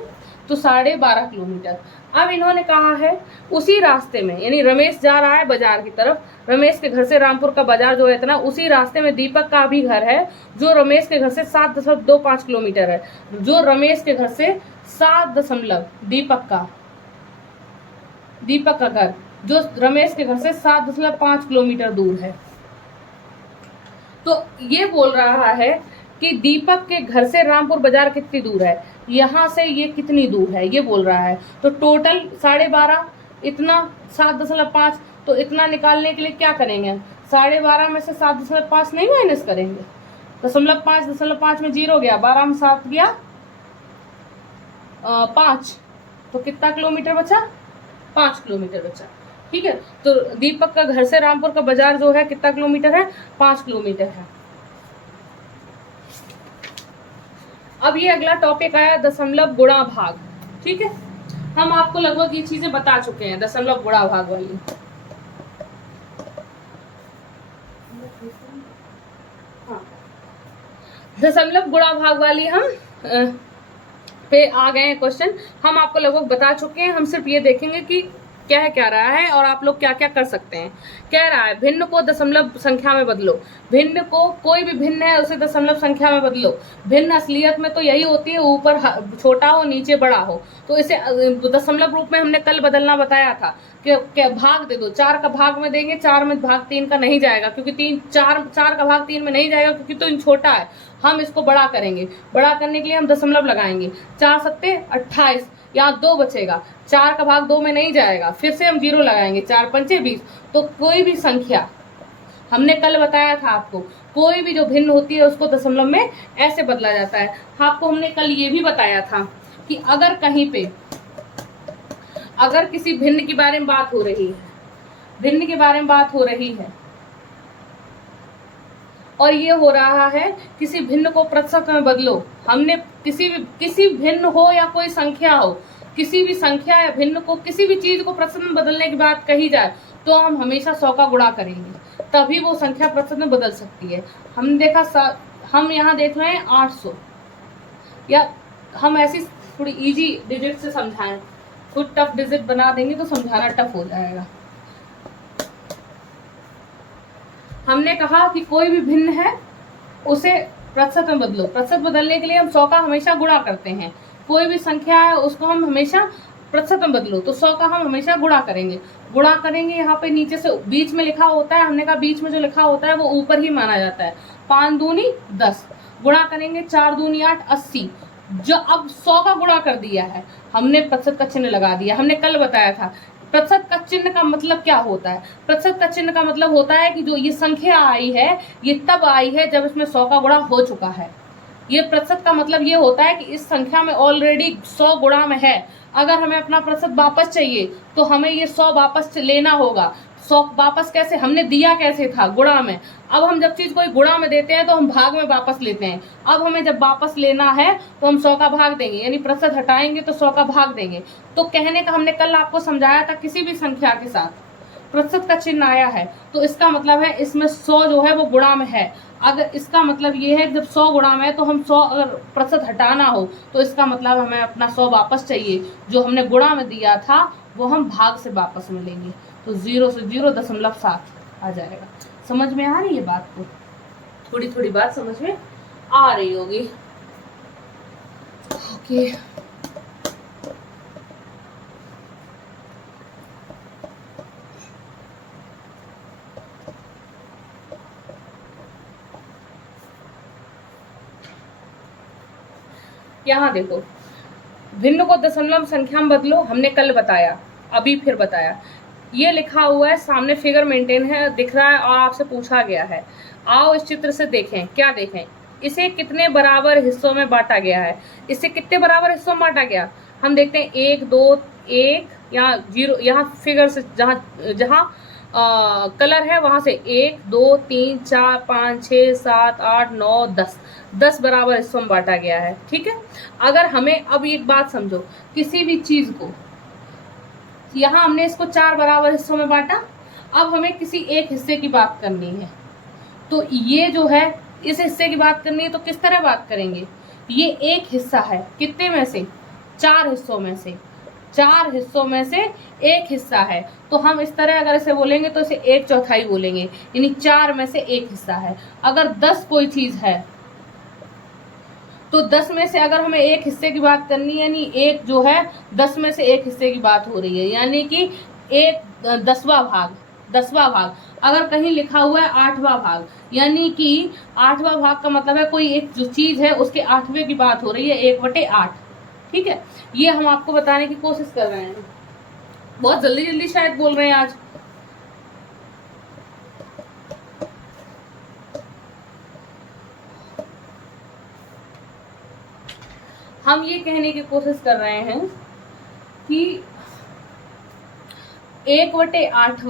तो 12.5 किलोमीटर। अब इन्होंने कहा है उसी रास्ते में, यानी रमेश जा रहा है बाजार की तरफ, रमेश के घर से रामपुर का बाजार जो है इतना, उसी रास्ते में दीपक का भी घर है जो रमेश के घर से 7.25 किलोमीटर है। जो रमेश के घर से 7 दीपक का घर जो रमेश के घर से 7.5 किलोमीटर दूर है। तो ये बोल रहा है कि दीपक के घर से रामपुर बाजार कितनी दूर है, यहाँ से ये कितनी दूर है, ये बोल रहा है। तो टोटल 12.5 इतना 7.5, तो इतना निकालने के लिए क्या करेंगे, 12.5 में से 7.5 नहीं माइनस करेंगे, 0.5 में 0 गया, 12 में 7 गया 5, तो कितना किलोमीटर बचा, 5 किलोमीटर बचा, ठीक है। तो दीपक का घर से रामपुर का बाजार जो है कितना किलोमीटर है, 5 किलोमीटर है। अब ये अगला टॉपिक आया दशमलव गुणा भाग, ठीक है। हम आपको लगभग ये चीजें बता चुके हैं, दशमलव गुणा भाग वाली। हाँ, दशमलव गुणा भाग वाली हम पे आ गए हैं क्वेश्चन, हम आपको लगभग बता चुके हैं। हम सिर्फ ये देखेंगे कि क्या रहा है और आप लोग क्या क्या कर सकते हैं। कह रहा है भिन्न को दशमलव संख्या में बदलो, भिन्न को, कोई भी भिन्न है उसे दशमलव संख्या में बदलो। भिन्न असलियत में तो यही होती है, ऊपर छोटा हो नीचे बड़ा हो, तो इसे दशमलव रूप में हमने कल बदलना बताया था कि भाग दे दो, 4 का भाग में देंगे, 4 में भाग 3 का नहीं जाएगा, क्योंकि 4 का भाग 3 में नहीं जाएगा, क्योंकि तो छोटा है। हम इसको बड़ा करेंगे, बड़ा करने के लिए हम दशमलव लगाएंगे, 4 सत्ते 28, यहाँ 2 बचेगा, 4 का भाग 2 में नहीं जाएगा, फिर से हम 0 लगाएंगे, 4 पंचे 20। तो कोई भी संख्या, हमने कल बताया था आपको, कोई भी जो भिन्न होती है उसको दशमलव में ऐसे बदला जाता है। आपको हमने कल ये भी बताया था कि अगर कहीं पे, अगर किसी भिन्न के बारे में बात हो रही है, भिन्न के बारे में बात हो रही है और ये हो रहा है किसी भिन्न को प्रतिशत में बदलो, हमने किसी भिन्न हो या कोई संख्या हो, किसी भी संख्या या भिन्न को, किसी भी चीज को प्रतिशत में बदलने की बात कही जाए तो हम हमेशा 100 का गुणा करेंगे, तभी वो संख्या प्रतिशत में बदल सकती है। हमने देखा, हम यहाँ देख रहे हैं 800, या हम ऐसी थोड़ी इजी डिजिट से समझाएं, कुछ टफ डिजिट बना देंगे तो समझाना टफ हो जाएगा। हमने कहा कि कोई भी भिन्न है उसे प्रतिशत में बदलो, प्रतिशत बदलने के लिए हम 100 का हमेशा गुणा करते हैं। कोई भी संख्या है उसको हम हमेशा प्रतिशत में बदलो, तो 100 का हम हमेशा गुणा करेंगे। यहाँ पे नीचे से बीच में लिखा होता है, हमने कहा बीच में जो लिखा होता है वो ऊपर ही माना जाता है। 5 दूनी 10, गुणा करेंगे 4 दूनी 8, 80, जो अब 100 का गुणा कर दिया है, हमने प्रतिशत का चिन्ह लगा दिया। हमने कल बताया था प्रतिशत का चिन्ह का मतलब क्या होता है। प्रतिशत का चिन्ह का मतलब होता है कि जो ये संख्या आई है ये तब आई है जब इसमें 100 का गुणा हो चुका है। ये प्रतिशत का मतलब ये होता है कि इस संख्या में ऑलरेडी 100 गुणा में है। अगर हमें अपना प्रतिशत वापस चाहिए तो हमें ये 100 वापस लेना होगा। 100 वापस कैसे, हमने दिया कैसे था, गुणा में। अब हम जब चीज कोई गुणा में देते हैं तो हम भाग में वापस लेते हैं। अब हमें जब वापस लेना है तो हम 100 का भाग देंगे, यानी प्रतिशत हटाएंगे तो 100 का भाग देंगे। तो कहने का हमने कल आपको समझाया था, किसी भी संख्या के साथ प्रतिशत का चिन्ह आया है तो इसका मतलब है इसमें 100 जो है वो गुणा में है। अगर इसका मतलब ये है जब 100 गुणा में है तो हम 100 अगर प्रतिशत हटाना हो तो इसका मतलब हमें अपना 100 वापस चाहिए। जो हमने गुणा में दिया था वो हम भाग से वापस मिलेंगे, तो 0 से 0.7 आ जाएगा। समझ में आ रही है बात को? थोड़ी थोड़ी बात समझ में आ रही होगी। ओके, यहाँ देखो, भिन्न को दशमलव संख्या में बदलो, हमने कल बताया, अभी फिर बताया। ये लिखा हुआ है सामने, फिगर मेंटेन है, दिख रहा है और आपसे पूछा गया है। आओ इस चित्र से देखें, क्या देखें, इसे कितने बराबर हिस्सों में बांटा गया है। इसे कितने बराबर हिस्सों में बांटा गया, हम देखते हैं 1 2 1, यहाँ 0, यहाँ फिगर से जहाँ जहाँ कलर है वहां से 1 2 3 4 5 6 7 8 9 10 बराबर हिस्सों में बांटा गया है। ठीक है, अगर हमें अब एक बात समझो, किसी भी चीज को यहाँ हमने इसको 4 बराबर हिस्सों में बांटा, अब हमें किसी एक हिस्से की बात करनी है। तो ये जो है इस हिस्से की बात करनी है तो किस तरह बात करेंगे, ये एक हिस्सा है, कितने में से, 4 हिस्सों में से, 4 हिस्सों में से एक हिस्सा है। तो हम इस तरह अगर इसे बोलेंगे तो इसे 1/4 बोलेंगे, यानी 4 में से एक हिस्सा है। अगर 10 कोई चीज है तो 10 में से अगर हमें एक हिस्से की बात करनी है, यानी एक जो है 10 में से एक हिस्से की बात हो रही है, यानी कि एक 10वां भाग। अगर कहीं लिखा हुआ है 8वां भाग, यानी कि 8वां भाग का मतलब है कोई एक जो चीज है उसके 8वें की बात हो रही है, 1/8। ठीक है, ये हम आपको बताने की कोशिश कर रहे हैं। बहुत जल्दी जल्दी शायद बोल रहे हैं आज। हम ये कहने की कोशिश कर रहे हैं कि 1/8,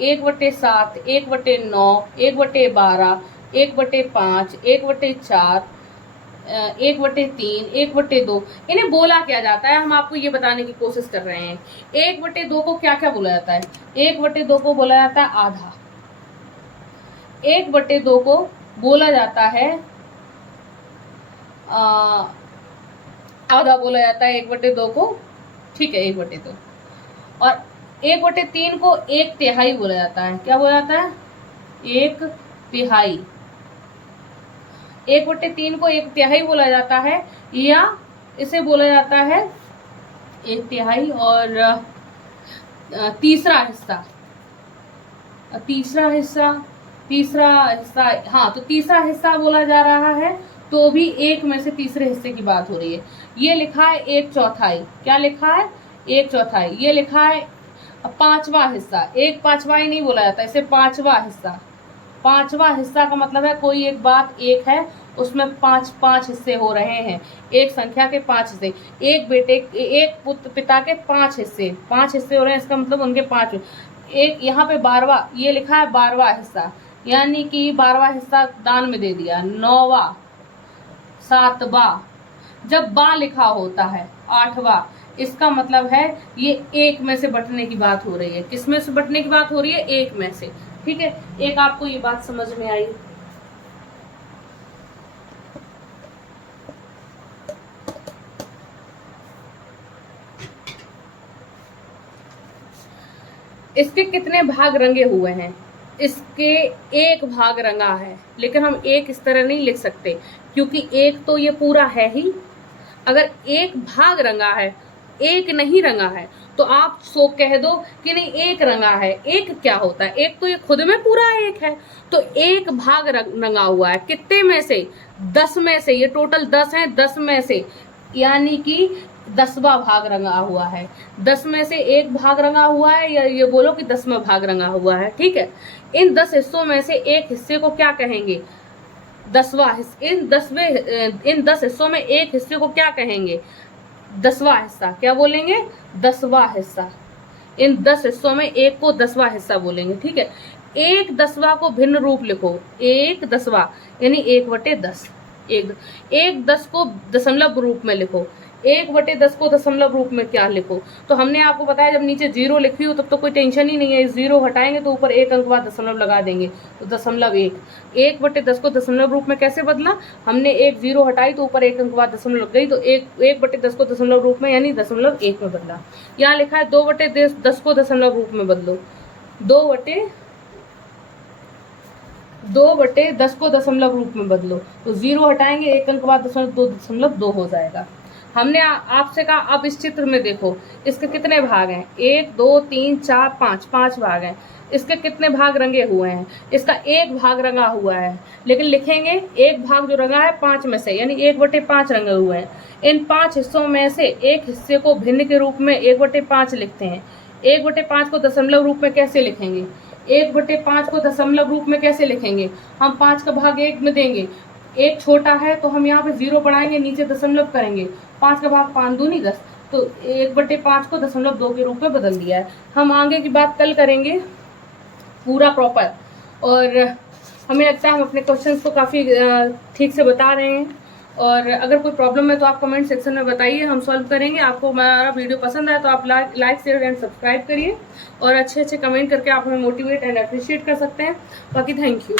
1/7, 1/9, 1/12, 1/5, 1/4, 1/3, 1/2, इन्हें बोला क्या जाता है, हम आपको ये बताने की कोशिश कर रहे हैं। 1/2 को क्या क्या बोला जाता है, 1/2 को बोला जाता है आधा। 1/2 को बोला जाता है आधा बोला जाता है 1/2 को। ठीक है, 1/2। और 1/3 को 1/3 बोला जाता है। क्या बोला जाता है, 1/3। 1/3 को 1/3 बोला जाता है, या इसे बोला जाता है 1/3। और तीसरा हिस्सा, हाँ, तो तीसरा हिस्सा बोला जा रहा है, तो भी एक में से तीसरे हिस्से की बात हो रही है। ये लिखा है 1/4, क्या लिखा है, 1/4। ये लिखा है 5वां हिस्सा, 1/5 नहीं बोला जाता, इसे 5वां हिस्सा। 5वां हिस्सा का मतलब है कोई एक बात एक है, उसमें 5 हिस्से हो रहे हैं, एक संख्या के 5 हिस्से, एक पुत्र पिता के 5 हिस्से हो रहे हैं, इसका मतलब उनके 5। एक यहाँ पे 12वां, ये लिखा है 12वां हिस्सा, यानी कि 12वां हिस्सा दान में दे दिया। 9वां, 7वां, जब बा लिखा होता है 8वां, इसका मतलब है ये एक में से बंटने की बात हो रही है। किस में से बंटने की बात हो रही है, एक में से। ठीक है, एक आपको ये बात समझ में आई। इसके कितने भाग रंगे हुए हैं, इसके एक भाग रंगा है, लेकिन हम एक इस तरह नहीं लिख सकते क्योंकि एक तो ये पूरा है ही। अगर एक भाग रंगा है, एक नहीं रंगा है, तो आप सो कह दो कि नहीं एक रंगा है। एक क्या होता है, एक तो ये खुद में पूरा एक है, तो एक भाग रंगा हुआ है। कितने में से, 10 में से, ये टोटल 10 है, 10 में से यानी कि 10वां भाग रंगा हुआ है। 10 में से 1 भाग रंगा हुआ है, या ये बोलो कि 10वां भाग रंगा हुआ है। ठीक है, इन 10 हिस्सों में से एक हिस्से को क्या कहेंगे? 10वां हिस्सा। इन 10 हिस्सों में एक हिस्से को क्या कहेंगे? 10वां हिस्सा। क्या बोलेंगे? 10वां हिस्सा। इन 10 हिस्सों में एक को 10वां हिस्सा बोलेंगे। ठीक है, 1/10वां को भिन्न रूप लिखो। 1/10वां यानी 1/10। 1/10 को दशमलव रूप में लिखो। 1/10 को दशमलव रूप में क्या लिखो? तो हमने आपको बताया जब नीचे 0 लिखी हो तब तो कोई टेंशन ही नहीं है। 0 हटाएंगे तो ऊपर 1 अंक बाद दशमलव लगा देंगे, तो 0.1। 1/10 को दशमलव रूप में कैसे बदला? हमने 1 0 हटाई तो ऊपर 1 अंक बाद दशमलव लग गई, तो 1/10 को दशमलव रूप में यानी 0.1 में बदला। यहाँ लिखा है 2/10 को दशमलव रूप में बदलो। 2/10 को दशमलव रूप में बदलो, तो 0 हटाएंगे 1 अंक बाद 2.2 हो जाएगा। हमने आपसे कहा अब इस चित्र में देखो, इसके कितने भाग हैं? 1 2 3 4 5 भाग हैं। इसके कितने भाग रंगे हुए हैं? इसका 1 भाग रंगा हुआ है, लेकिन लिखेंगे 1 भाग जो रंगा है 5 में से, यानी 1/5 रंगे हुए हैं। इन 5 हिस्सों में से एक हिस्से को भिन्न के रूप में 1/5 लिखते हैं। 1/5 को दशमलव रूप में कैसे लिखेंगे? 1/5 को दशमलव रूप में कैसे लिखेंगे? हम 5 का भाग 1 में देंगे, 1 छोटा है तो हम यहाँ पे 0 बढ़ाएंगे, नीचे दशमलव करेंगे। 5 का भाग 5 दूनी 10, तो 1/5 को 0.2 के रूप में बदल दिया है। हम आगे की बात कल करेंगे पूरा प्रॉपर, और हमें लगता है हम अपने क्वेश्चंस को काफ़ी ठीक से बता रहे हैं। और अगर कोई प्रॉब्लम है तो आप कमेंट सेक्शन में बताइए, हम सॉल्व करेंगे। आपको हमारा वीडियो पसंद आए तो आप लाइक शेयर एंड सब्सक्राइब करिए, और अच्छे कमेंट करके आप हमें मोटिवेट एंड अप्रिशिएट कर सकते हैं। बाकी थैंक यू।